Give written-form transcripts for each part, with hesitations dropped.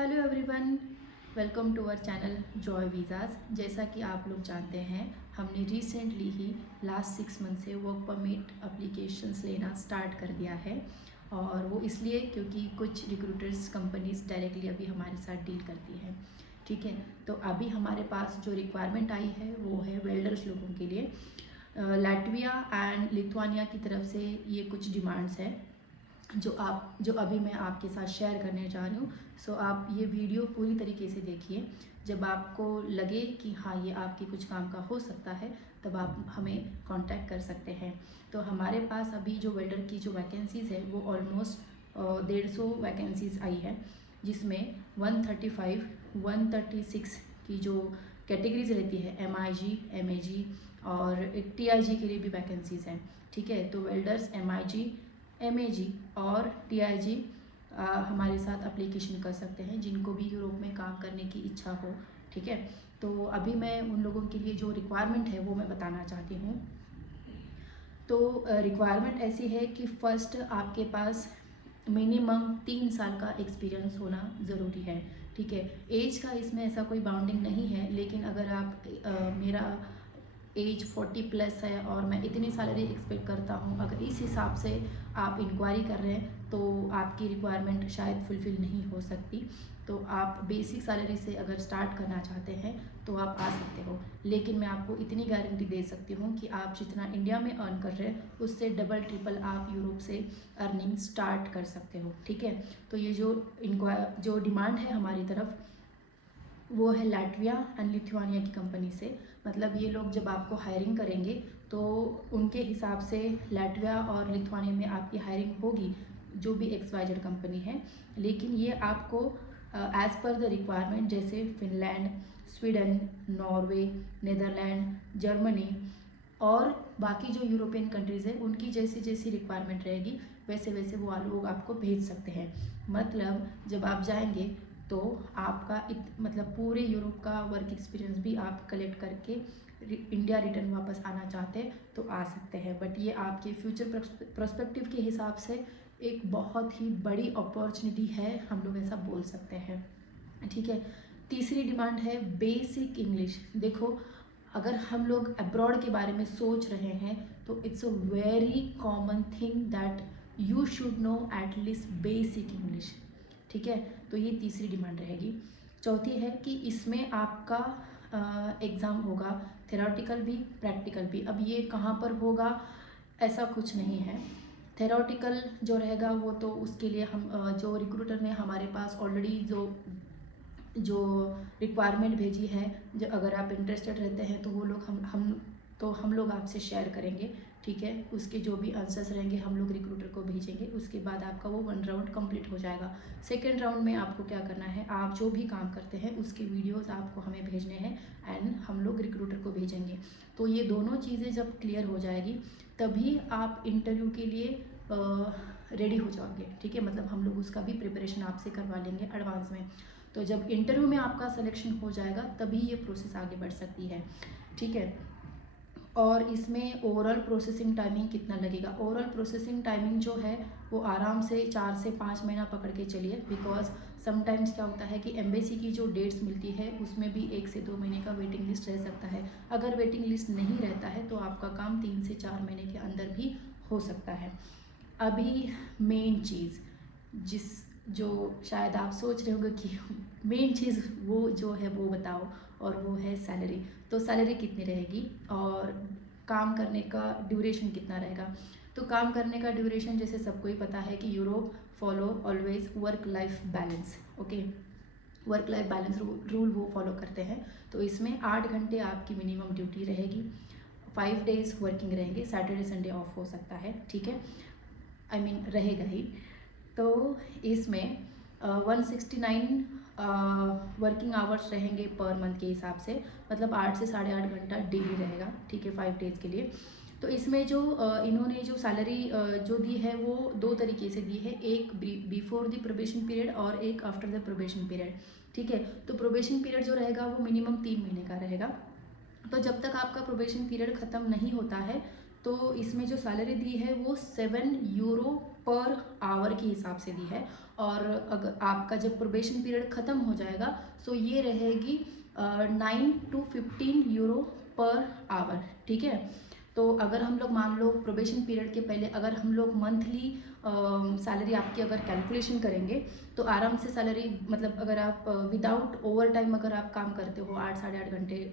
Hello everyone, welcome to our channel Joy Visas. जैसा कि आप लोग जानते हैं, हमने रिसेंटली ही लास्ट 6 मंथ से वर्क परमिट अप्लीकेशंस लेना स्टार्ट कर दिया है। और वो इसलिए क्योंकि कुछ रिक्रूटर्स कंपनीज डायरेक्टली अभी हमारे साथ डील करती है। ठीक है, तो अभी हमारे पास जो रिक्वायरमेंट आई है वो है वेल्डर्स लोगों के लिए। लैटविया एंड लिथुआनिया की तरफ से ये कुछ डिमांड्स है जो अभी मैं आपके साथ शेयर करने जा रही हूँ। सो आप ये वीडियो पूरी तरीके से देखिए। जब आपको लगे कि हाँ ये आपके कुछ काम का हो सकता है, तब आप हमें कांटेक्ट कर सकते हैं। तो हमारे पास अभी जो वेल्डर की जो वैकेंसीज़ है वो ऑलमोस्ट 150 वैकेंसीज़ आई है, जिसमें 135 136 की जो कैटेगरीज रहती है MIG MAG और TIG के लिए भी वैकेंसीज़ हैं। ठीक है, तो वेल्डर्स MIG MAG और TIG हमारे साथ एप्लीकेशन कर सकते हैं, जिनको भी यूरोप में काम करने की इच्छा हो। ठीक है, तो अभी मैं उन लोगों के लिए जो रिक्वायरमेंट है वो मैं बताना चाहती हूँ। तो रिक्वायरमेंट ऐसी है कि फ़र्स्ट आपके पास मिनिमम 3 साल का एक्सपीरियंस होना ज़रूरी है। ठीक है, एज का इसमें ऐसा कोई बाउंडिंग नहीं है, लेकिन अगर आप मेरा एज 40+ है और मैं इतनी सैलरी एक्सपेक्ट करता हूँ, अगर इस हिसाब से आप इंक्वायरी कर रहे हैं तो आपकी रिक्वायरमेंट शायद फुलफ़िल नहीं हो सकती। तो आप बेसिक सैलरी से अगर स्टार्ट करना चाहते हैं तो आप आ सकते हो, लेकिन मैं आपको इतनी गारंटी दे सकती हूँ कि आप जितना इंडिया में अर्न कर रहे हैं उससे डबल ट्रिपल आप यूरोप से अर्निंग स्टार्ट कर सकते हो। ठीक है, तो ये जो डिमांड है हमारी तरफ वो है लैटविया एंड लिथुआनिया की कंपनी से। मतलब ये लोग जब आपको हायरिंग करेंगे तो उनके हिसाब से लैटविया और लिथुआनिया में आपकी हायरिंग होगी, जो भी XYZ कंपनी है। लेकिन ये आपको एज़ पर द रिक्वायरमेंट, जैसे Finland, Sweden, Norway, Netherland, Germany और बाकी जो यूरोपियन कंट्रीज़ है उनकी जैसी जैसी रिक्वायरमेंट रहेगी वैसे वैसे वो लोग आपको भेज सकते हैं। मतलब जब आप जाएंगे तो आपका मतलब पूरे यूरोप का वर्क एक्सपीरियंस भी आप कलेक्ट करके इंडिया रिटर्न वापस आना चाहते हैं तो आ सकते हैं। बट ये आपके फ्यूचर प्रोस्पेक्टिव के हिसाब से एक बहुत ही बड़ी अपॉर्चुनिटी है, हम लोग ऐसा बोल सकते हैं। ठीक है, तीसरी डिमांड है बेसिक इंग्लिश। देखो, अगर हम लोग अब्रॉड के बारे में सोच रहे हैं तो it's a very common thing that you should know at least basic English. ठीक है, तो ये तीसरी डिमांड रहेगी। चौथी है कि इसमें आपका एग्ज़ाम होगा, थेरोटिकल भी प्रैक्टिकल भी। अब ये कहाँ पर होगा ऐसा कुछ नहीं है। थेरोटिकल जो रहेगा वो तो उसके लिए हम जो रिक्रूटर ने हमारे पास ऑलरेडी जो रिक्वायरमेंट भेजी है, जो अगर आप इंटरेस्टेड रहते हैं तो वो लोग हम लोग आपसे शेयर करेंगे। ठीक है, उसके जो भी आंसर्स रहेंगे हम लोग रिक्रूटर को भेजेंगे। उसके बाद आपका वो 1 राउंड कंप्लीट हो जाएगा। सेकेंड राउंड में आपको क्या करना है, आप जो भी काम करते हैं उसके वीडियोस आपको हमें भेजने हैं एंड हम लोग रिक्रूटर को भेजेंगे। तो ये दोनों चीज़ें जब क्लियर हो जाएगी तभी आप इंटरव्यू के लिए रेडी हो जाओगे। ठीक है, मतलब हम लोग उसका भी प्रिपरेशन आपसे करवा लेंगे एडवांस में। तो जब इंटरव्यू में आपका सिलेक्शन हो जाएगा तभी ये प्रोसेस आगे बढ़ सकती है। ठीक है, और इसमें ओवरऑल प्रोसेसिंग टाइमिंग कितना लगेगा? ओवरऑल प्रोसेसिंग टाइमिंग जो है वो आराम से 4 से 5 महीना पकड़ के चलिए। बिकॉज समटाइम्स क्या होता है कि एम्बेसी की जो डेट्स मिलती है उसमें भी 1 से 2 महीने का वेटिंग लिस्ट रह सकता है। अगर वेटिंग लिस्ट नहीं रहता है तो आपका काम 3 से 4 महीने के अंदर भी हो सकता है। अभी मेन चीज़ जो शायद आप सोच रहे होंगे कि मेन चीज़ वो जो है वो बताओ, और वो है सैलरी। तो सैलरी कितनी रहेगी और काम करने का ड्यूरेशन कितना रहेगा? तो काम करने का ड्यूरेशन जैसे सबको ही पता है कि Europe follow always work life balance. Okay, work life balance rule वो फॉलो करते हैं। तो इसमें 8 घंटे आपकी मिनिमम ड्यूटी रहेगी, 5 डेज वर्किंग रहेंगे, सैटरडे संडे ऑफ हो सकता है। ठीक है, आई मीन रहेगा ही। तो इसमें 169 वर्किंग आवर्स रहेंगे पर मंथ के हिसाब से, मतलब 8 से 8.5 घंटा डेली रहेगा। ठीक है, 5 डेज़ के लिए। तो इसमें जो इन्होंने जो सैलरी जो दी है वो 2 तरीके से दी है, एक बिफोर द प्रोबेशन पीरियड और एक आफ्टर द प्रोबेशन पीरियड। ठीक है, तो प्रोबेशन पीरियड जो रहेगा वो मिनिमम 3 महीने का रहेगा। तो जब तक आपका प्रोबेशन पीरियड ख़त्म नहीं होता है तो इसमें जो सैलरी दी है वो 7 यूरो पर आवर के हिसाब से दी है। और अगर आपका जब प्रोबेशन पीरियड ख़त्म हो जाएगा तो ये रहेगी 9 to 15 यूरो पर आवर, ठीक है। तो अगर हम लोग मान लो प्रोबेशन पीरियड के पहले अगर हम लोग मंथली सैलरी आपकी अगर कैलकुलेशन करेंगे तो आराम से सैलरी, मतलब अगर आप विदाउट ओवर टाइम अगर आप काम करते हो 8 साढ़े 8 घंटे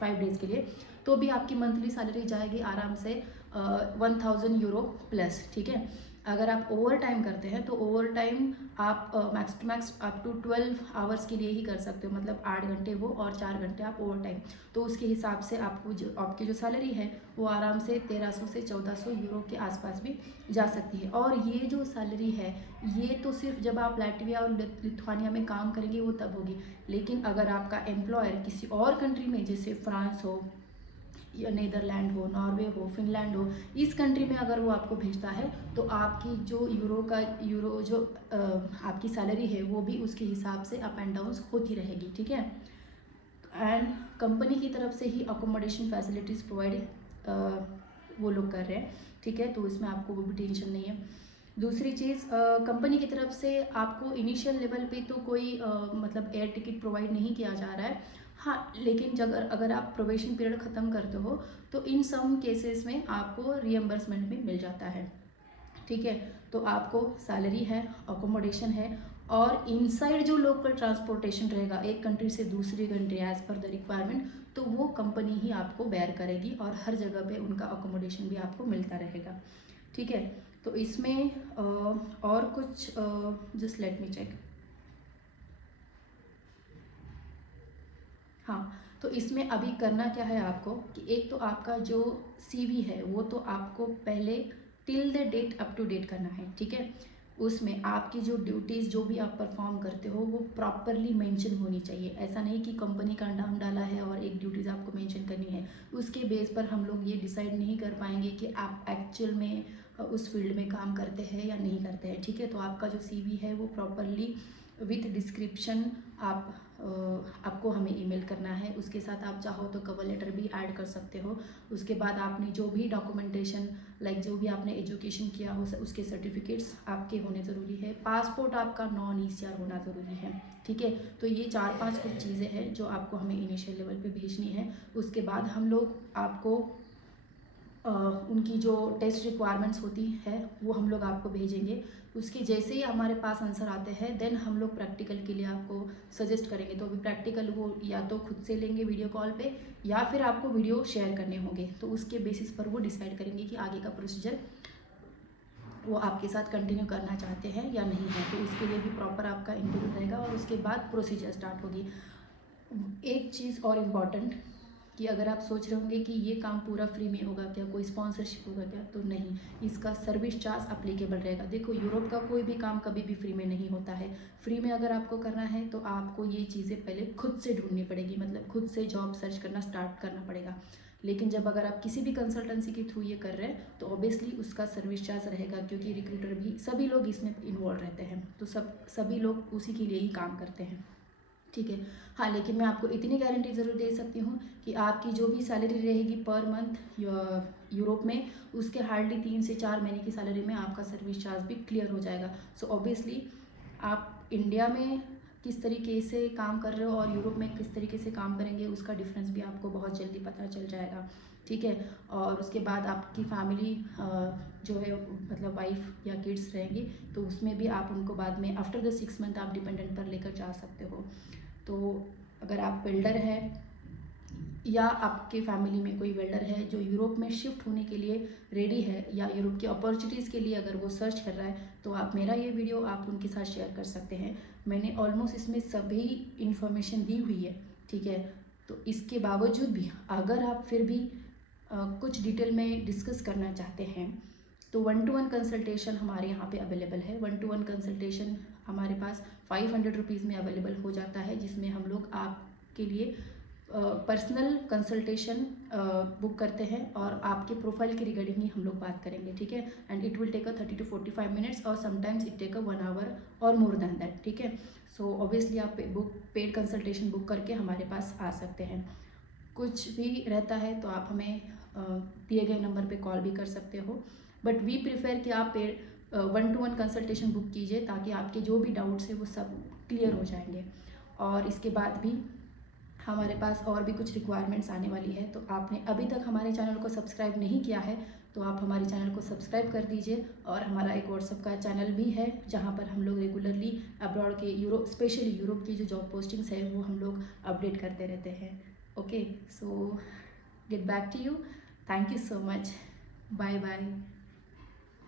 5 डेज़ के लिए, तो भी आपकी मंथली सैलरी जाएगी आराम से 1000 यूरो प्लस, ठीक है। अगर आप ओवर टाइम करते हैं तो ओवर टाइम आप max to max up to 12 hours के लिए ही कर सकते हो, मतलब 8 घंटे हो और 4 घंटे आप ओवर टाइम, तो उसके हिसाब से आपको जो आपकी जो सैलरी है वो आराम से 1300 से 1400 यूरो के आसपास भी जा सकती है। और ये जो सैलरी है ये तो सिर्फ जब आप लैटविया और लिथुआनिया में काम करेंगे वो तब होगी, लेकिन अगर आपका एम्प्लॉयर किसी और कंट्री में जैसे फ्रांस हो या नीदरलैंड हो, नॉर्वे हो, फिनलैंड हो, इस कंट्री में अगर वो आपको भेजता है तो आपकी जो यूरो जो आपकी सैलरी है वो भी उसके हिसाब से अप एंड डाउन होती रहेगी, ठीक है। एंड कंपनी की तरफ से ही अकोमोडेशन फैसिलिटीज़ प्रोवाइड वो लोग कर रहे हैं, ठीक है, तो इसमें आपको वो भी टेंशन नहीं है। दूसरी चीज़, कंपनी की तरफ से आपको इनिशियल लेवल पे तो कोई मतलब एयर टिकट प्रोवाइड नहीं किया जा रहा है, हाँ, लेकिन जब अगर आप प्रोबेशन पीरियड ख़त्म करते हो तो इन सम केसेस में आपको रियम्बर्समेंट भी मिल जाता है, ठीक है। तो आपको सैलरी है, अकोमोडेशन है, और इनसाइड जो लोकल ट्रांसपोर्टेशन रहेगा एक कंट्री से दूसरी country as per the requirement, तो वो कंपनी ही आपको बेयर करेगी और हर जगह पे उनका अकोमोडेशन भी आपको मिलता रहेगा, ठीक है। तो इसमें और कुछ जस्ट लेट मी चेक, हाँ, तो इसमें अभी करना क्या है आपको कि एक तो आपका जो सीवी है वो तो आपको पहले till the date up to date करना है, ठीक है। उसमें आपकी जो ड्यूटीज़ जो भी आप परफॉर्म करते हो वो प्रॉपरली मेंशन होनी चाहिए। ऐसा नहीं कि कंपनी का नाम डाला है और एक ड्यूटीज़ आपको मेंशन करनी है, उसके बेस पर हम लोग ये डिसाइड नहीं कर पाएंगे कि आप एक्चुअल में उस फील्ड में काम करते हैं या नहीं करते हैं, ठीक है। तो आपका जो सीवी है वो प्रॉपरली विथ डिस्क्रिप्शन आपको हमें ईमेल करना है। उसके साथ आप चाहो तो कवर लेटर भी ऐड कर सकते हो। उसके बाद आपने जो भी डॉक्यूमेंटेशन लाइक जो भी आपने एजुकेशन किया हो उसके सर्टिफिकेट्स आपके होने ज़रूरी है। पासपोर्ट आपका नॉन ईसीआर होना ज़रूरी है, ठीक है। तो ये 4-5 कुछ चीज़ें हैं जो आपको हमें इनिशियल लेवल पे भेजनी है। उसके बाद हम लोग आपको उनकी जो टेस्ट रिक्वायरमेंट्स होती है वो हम लोग आपको भेजेंगे। उसके जैसे ही हमारे पास आंसर आते हैं देन हम लोग प्रैक्टिकल के लिए आपको सजेस्ट करेंगे। तो अभी प्रैक्टिकल वो या तो खुद से लेंगे वीडियो कॉल पे या फिर आपको वीडियो शेयर करने होंगे, तो उसके बेसिस पर वो डिसाइड करेंगे कि आगे का प्रोसीजर वो आपके साथ कंटिन्यू करना चाहते हैं या नहीं है। तो उसके लिए भी प्रॉपर आपका इंटरव्यू रहेगा और उसके बाद प्रोसीजर स्टार्ट होगी। एक चीज़ और इम्पॉर्टेंट कि अगर आप सोच रहे होंगे कि ये काम पूरा फ्री में होगा क्या, कोई स्पॉन्सरशिप होगा क्या, तो नहीं, इसका सर्विस चार्ज अप्लीकेबल रहेगा। देखो यूरोप का कोई भी काम कभी भी फ्री में नहीं होता है। फ्री में अगर आपको करना है तो आपको ये चीज़ें पहले खुद से ढूंढनी पड़ेगी, मतलब खुद से जॉब सर्च करना स्टार्ट करना पड़ेगा। लेकिन जब अगर आप किसी भी कंसल्टेंसी के थ्रू ये कर रहे हैं तो ऑब्वियसली उसका सर्विस चार्ज रहेगा, क्योंकि रिक्रूटर भी सभी लोग इसमें इन्वॉल्व रहते हैं, तो सभी लोग उसी के लिए ही काम करते हैं, ठीक है। हाँ, लेकिन मैं आपको इतनी गारंटी ज़रूर दे सकती हूँ कि आपकी जो भी सैलरी रहेगी पर मंथ यूरोप में, उसके हार्डली 3 से 4 महीने की सैलरी में आपका सर्विस चार्ज भी क्लियर हो जाएगा। सो ऑब्वियसली आप इंडिया में किस तरीके से काम कर रहे हो और यूरोप में किस तरीके से काम करेंगे उसका डिफरेंस भी आपको बहुत जल्दी पता चल जाएगा, ठीक है। और उसके बाद आपकी फैमिली जो है मतलब वाइफ या किड्स रहेंगी तो उसमें भी आप उनको बाद में आफ्टर द 6 मंथ आप डिपेंडेंट पर लेकर जा सकते हो। तो अगर आप वेल्डर है या आपके फैमिली में कोई वेल्डर है जो यूरोप में शिफ्ट होने के लिए रेडी है या यूरोप की अपॉर्चुनिटीज़ के लिए अगर वो सर्च कर रहा है तो आप मेरा ये वीडियो आप उनके साथ शेयर कर सकते हैं। मैंने ऑलमोस्ट इसमें सभी इन्फॉर्मेशन दी हुई है, ठीक है। तो इसके बावजूद भी अगर आप फिर भी कुछ डिटेल में डिस्कस करना चाहते हैं तो 1-to-1 कंसल्टेशन हमारे यहाँ पे अवेलेबल है। 1-to-1 कंसल्टेशन हमारे पास 500 रुपीज़ में अवेलेबल हो जाता है, जिसमें हम लोग आपके लिए पर्सनल कंसल्टेशन बुक करते हैं और आपके प्रोफाइल के रिगार्डिंग ही हम लोग बात करेंगे, ठीक है। And it will take 30 to 45 minutes और समटाइम्स इट टेक 1 आवर और मोर दैन दैट, ठीक है। सो ऑब्वियसली आप पेड कंसल्टेशन बुक करके हमारे पास आ सकते हैं। कुछ भी रहता है तो आप हमें दिए गए नंबर पे कॉल भी कर सकते हो, बट वी प्रिफेर कि आप 1-to-1 कंसल्टेशन बुक कीजिए, ताकि आपके जो भी डाउट्स है वो सब क्लियर हो जाएंगे। और इसके बाद भी हमारे पास और भी कुछ रिक्वायरमेंट्स आने वाली है, तो आपने अभी तक हमारे चैनल को सब्सक्राइब नहीं किया है तो आप हमारे चैनल को सब्सक्राइब कर दीजिए। और हमारा एक व्हाट्सअप का चैनल भी है, जहाँ पर हम लोग रेगुलरली अब्रॉड के यूरोप, स्पेशली यूरोप की जो जॉब पोस्टिंग्स है वो हम लोग अपडेट करते रहते हैं। Okay, so get back to you. Thank you so much. Bye bye.